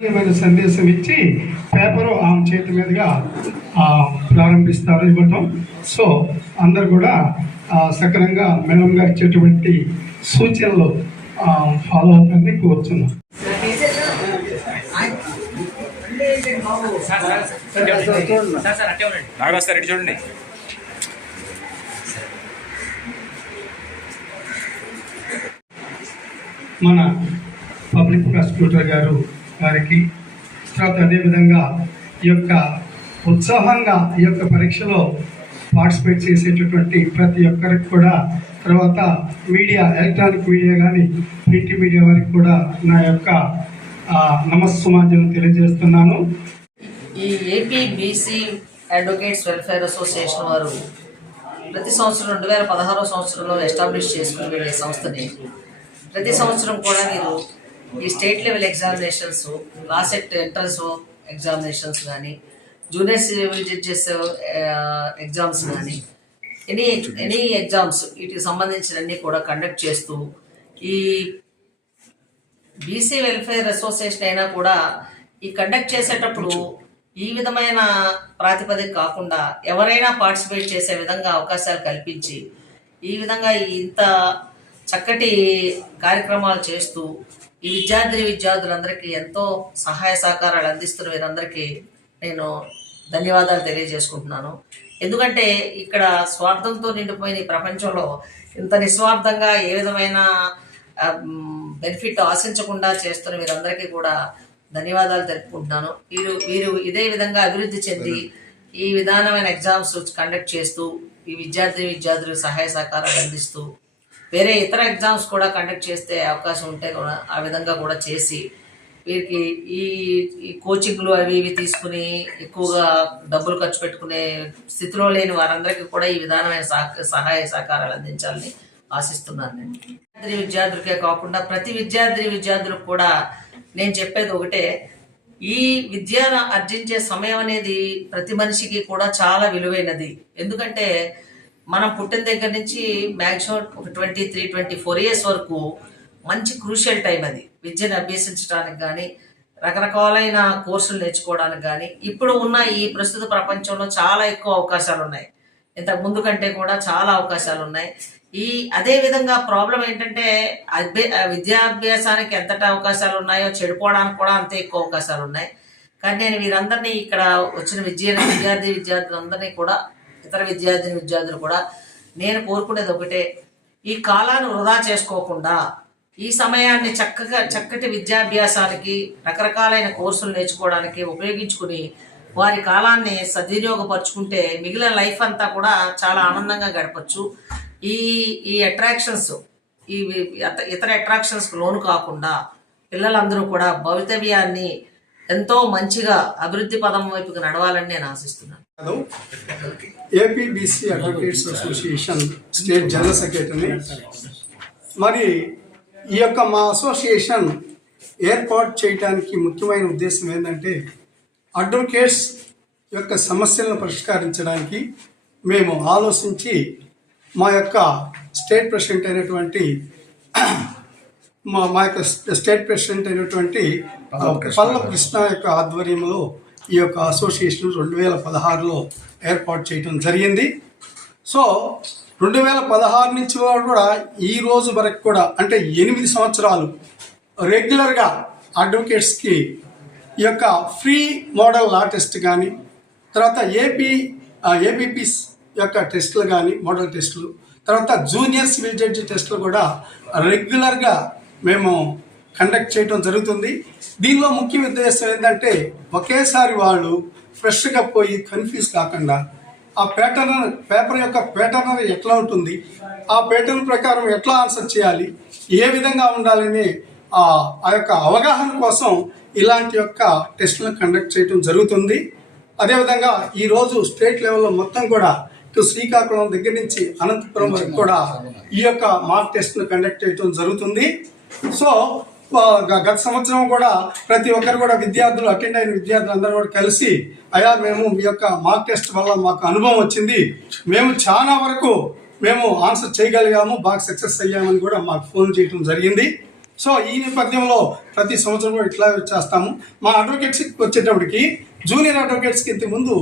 సందేశం ఇచ్చి పేపరు ఆమె చేతి మీదుగా ఆ, ప్రారంభిస్తారు ఇవ్వటం. సో అందరు కూడా సక్రమంగా మేడం గారు ఇచ్చేటువంటి సూచనలు ఫాలో అవుతుందని కోరుతున్నాం నాగరాజ్ సార్ ఇటు చూడండి. మన పబ్లిక్ ప్రాసిక్యూటర్ గారు గారికి తర్వాత అదేవిధంగా ఈ యొక్క ఉత్సాహంగా ఈ యొక్క పరీక్షలో పార్టిసిపేట్ చేసేటటువంటి ప్రతి ఒక్కరికి కూడా తర్వాత మీడియా ఎలక్ట్రానిక్ మీడియా కానీ ప్రింట్ మీడియా వారికి కూడా నా యొక్క నమస్సుమాధ్యం తెలియజేస్తున్నాను. ఈ AP BC advocates welfare association వారు ప్రతి సంవత్సరం రెండు వేల పదహారో సంవత్సరంలో ఎస్టాబ్లిష్ చేసుకుని వెళ్ళే సంస్థని ప్రతి సంవత్సరం కూడా మీరు ఈ state level examinations LAWCET entrance examinations కానీ జూనియర్ సివిల్ జడ్జెస్ ఎగ్జామ్స్ కానీ ఎనీ ఎనీ ఎగ్జామ్స్ వీటికి సంబంధించినన్ని కూడా కండక్ట్ చేస్తూ ఈ బీసీ వెల్ఫేర్ అసోసియేషన్ అయినా కూడా ఈ కండక్ట్ చేసేటప్పుడు ఈ విధమైన ప్రాతిపదిక కాకుండా ఎవరైనా పార్టిసిపేట్ చేసే విధంగా అవకాశాలు కల్పించి ఈ విధంగా ఇంత చక్కటి కార్యక్రమాలు చేస్తూ ఈ విద్యార్థి విద్యార్థులందరికీ ఎంతో సహాయ సహకారాలు అందిస్తున్న వీరందరికీ నేను ధన్యవాదాలు తెలియజేసుకుంటున్నాను. ఎందుకంటే ఇక్కడ స్వార్థంతో నిండిపోయిన ఈ ప్రపంచంలో ఇంత నిస్వార్థంగా ఏ విధమైన బెనిఫిట్ ఆశించకుండా చేస్తున్న వీరందరికీ కూడా ధన్యవాదాలు తెలుపుకుంటున్నాను. వీరు వీరు ఇదే విధంగా అభివృద్ధి చెంది ఈ విధానమైన ఎగ్జామ్స్ కండక్ట్ చేస్తూ ఈ విద్యార్థి విద్యార్థులకు సహాయ సహకారాలు అందిస్తూ వేరే ఇతర ఎగ్జామ్స్ కూడా కండక్ట్ చేస్తే అవకాశం ఉంటే కూడా ఆ విధంగా కూడా చేసి వీరికి ఈ ఈ కోచింగ్లు అవి ఇవి తీసుకుని ఎక్కువగా డబ్బులు ఖర్చు పెట్టుకునే స్థితిలో లేని వారందరికీ కూడా ఈ విధానమైన సహాయ సహకారాలు అందించాలని ఆశిస్తున్నాను నేను. విద్యార్థి విద్యార్థులకే కాకుండా ప్రతి విద్యార్థి విద్యార్థులకు కూడా నేను చెప్పేది ఒకటే ఈ విద్యను అర్జించే సమయం అనేది ప్రతి మనిషికి కూడా చాలా విలువైనది. ఎందుకంటే మనం పుట్టిన దగ్గర నుంచి మ్యాక్సిమం ఒక twenty three twenty four years వరకు మంచి క్రూషియల్ టైం అది. విద్యను అభ్యసించడానికి కానీ రకరకాలైన కోర్సులు నేర్చుకోవడానికి కానీ ఇప్పుడు ఉన్న ఈ ప్రస్తుత ప్రపంచంలో చాలా ఎక్కువ అవకాశాలు ఉన్నాయి. ఇంతకు ముందు కంటే కూడా చాలా అవకాశాలు ఉన్నాయి. ఈ అదే విధంగా ప్రాబ్లం ఏంటంటే అభ్య విద్యాభ్యాసానికి ఎంతటి అవకాశాలు ఉన్నాయో చెడిపోవడానికి కూడా అంతే ఎక్కువ అవకాశాలు ఉన్నాయి. కానీ నేను వీరందరినీ ఇక్కడ వచ్చిన విద్య విద్యార్థి విద్యార్థులందరినీ కూడా ఇతర విద్యార్థిని విద్యార్థులు కూడా నేను కోరుకునేది ఒకటే. ఈ కాలాన్ని వృధా చేసుకోకుండా ఈ సమయాన్ని చక్కగా చక్కటి విద్యాభ్యాసానికి రకరకాలైన కోర్సులు నేర్చుకోవడానికి ఉపయోగించుకుని వారి కాలాన్ని సద్వినియోగపరుచుకుంటే మిగిలిన లైఫ్ అంతా కూడా చాలా ఆనందంగా గడపచ్చు. ఈ ఈ అట్రాక్షన్స్ ఈ ఇతర అట్రాక్షన్స్కి లోను కాకుండా పిల్లలందరూ కూడా భవితవ్యాన్ని ఎంతో మంచిగా అభివృద్ధి పదం వైపుకి నడవాలని నేను ఆశిస్తున్నాను. Yadav APBC advocates association state general secretary. మరి ఈ యొక్క మా అసోసియేషన్ ఏర్పాటు చేయడానికి ముఖ్యమైన ఉద్దేశం ఏంటంటే అడ్వకేట్స్ యొక్క సమస్యలను పరిష్కరించడానికి మేము ఆలోచించి మా యొక్క స్టేట్ ప్రెసిడెంట్ అయినటువంటి మా మా యొక్క స్టేట్ ప్రెసిడెంట్ అయినటువంటి పల్ల కృష్ణ యొక్క ఆధ్వర్యంలో ఈ యొక్క అసోసియేషన్ రెండు వేల పదహారులో ఏర్పాటు చేయడం జరిగింది. సో రెండు వేల పదహారు నుంచి కూడా ఈ రోజు వరకు కూడా అంటే ఎనిమిది సంవత్సరాలు రెగ్యులర్గా అడ్వకేట్స్కి ఈ యొక్క ఫ్రీ మోడల్ లా టెస్ట్ కానీ తర్వాత ఏపీ ఏపీపీ యొక్క టెస్టులు కానీ మోడల్ టెస్టులు తర్వాత జూనియర్ సివిల్ జడ్జి టెస్టులు కూడా రెగ్యులర్గా మేము కండక్ట్ చేయడం జరుగుతుంది. దీనిలో ముఖ్య ఉద్దేశం ఏంటంటే ఒకేసారి వాళ్ళు ఫ్రెష్గా పోయి కన్ఫ్యూజ్ కాకుండా ఆ ప్యాటర్న్ పేపర్ యొక్క ప్యాటర్న్ ఎట్లా ఉంటుంది ఆ ప్యాటర్న్ ప్రకారం ఎట్లా ఆన్సర్ చేయాలి ఏ విధంగా ఉండాలని ఆ ఆ యొక్క అవగాహన కోసం ఇలాంటి యొక్క టెస్టులను కండక్ట్ చేయడం జరుగుతుంది. అదేవిధంగా ఈరోజు స్టేట్ లెవెల్లో మొత్తం కూడా ఇటు శ్రీకాకుళం దగ్గర నుంచి అనంతపురం వరకు కూడా ఈ యొక్క మార్క్ టెస్ట్ను కండక్ట్ చేయడం జరుగుతుంది. సో గత సంవత్సరం కూడా ప్రతి ఒక్కరు కూడా విద్యార్థులు అటెండ్ అయిన విద్యార్థులు అందరూ కూడా కలిసి అయా మేము మీ యొక్క మార్క్ టెస్ట్ వల్ల మాకు అనుభవం వచ్చింది. మేము చాలా వరకు మేము ఆన్సర్ చేయగలిగాము బాగా సక్సెస్ అయ్యామని కూడా మాకు ఫోన్ చేయడం జరిగింది. సో ఈ నేపథ్యంలో ప్రతి సంవత్సరం కూడా ఇట్లా చేస్తాము. మా అడ్వకేట్స్కి వచ్చేటప్పటికి జూనియర్ అడ్వకేట్స్కి ఇంత ముందు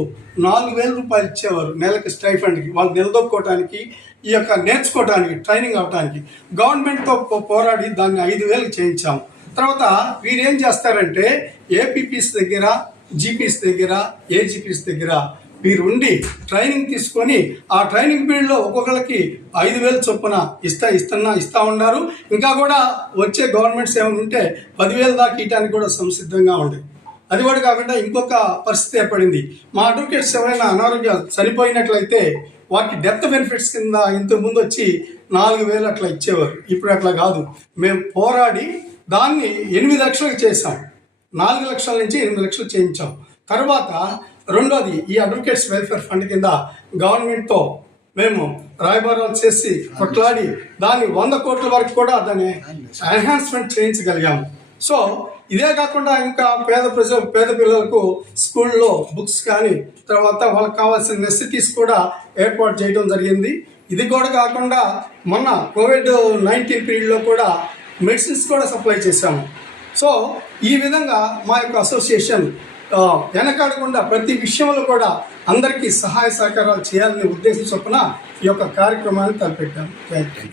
నాలుగు వేల రూపాయలు ఇచ్చేవారు నెలకి స్టైఫండ్కి. వాళ్ళు నిలదొక్కుకోవడానికి ఈ యొక్క నేర్చుకోవడానికి ట్రైనింగ్ అవడానికి గవర్నమెంట్తో పోరాడి దాన్ని ఐదు వేలు చేయించాము. తర్వాత వీరు ఏం చేస్తారంటే ఏపీపీస్ దగ్గర జీపీస్ దగ్గర ఏజీపీస్ దగ్గర వీరు ఉండి ట్రైనింగ్ తీసుకొని ఆ ట్రైనింగ్ పీరియడ్లో ఒక్కొక్కరికి ఐదు వేలు చొప్పున ఇస్తా ఇస్తున్నా ఇస్తా ఉన్నారు. ఇంకా కూడా వచ్చే గవర్నమెంట్స్ ఏమైనా ఉంటే పదివేల దాకా ఇవ్వడానికి కూడా సంసిద్ధంగా ఉంది. అది కూడా కాకుండా ఇంకొక పరిస్థితి ఏర్పడింది. మా అడ్వకేట్స్ ఎవరైనా అనారోగ్యం చనిపోయినట్లయితే వాటికి డెత్ బెనిఫిట్స్ కింద ఇంతకు ముందు వచ్చి నాలుగు వేలు అట్లా ఇచ్చేవారు. ఇప్పుడు అట్లా కాదు. మేము పోరాడి దాన్ని ఎనిమిది లక్షలకు చేసాం నాలుగు లక్షల నుంచి ఎనిమిది లక్షలు చేయించాం. తర్వాత రెండోది ఈ అడ్వకేట్స్ వెల్ఫేర్ ఫండ్ కింద గవర్నమెంట్తో మేము రాయబారాలు చేసి కొట్లాడి దాన్ని వంద కోట్ల వరకు కూడా దాన్ని ఎన్హాన్స్మెంట్ చేయించగలిగాము సో ఇదే కాకుండా ఇంకా పేద ప్రజ పేద పిల్లలకు స్కూల్లో బుక్స్ కానీ తర్వాత వాళ్ళకి కావాల్సిన నెసిటీస్ కూడా ఏర్పాటు చేయడం జరిగింది. ఇది కూడా కాకుండా మొన్న కోవిడ్ నైన్టీన్ పీరియడ్లో కూడా మెడిసిన్స్ కూడా సప్లై చేశాము. సో ఈ విధంగా మా యొక్క అసోసియేషన్ వెనకాడకుండా ప్రతి విషయంలో కూడా అందరికీ సహాయ సహకారాలు చేయాలనే ఉద్దేశం చొప్పున ఈ యొక్క కార్యక్రమాన్ని తలపెట్టాము. Thank you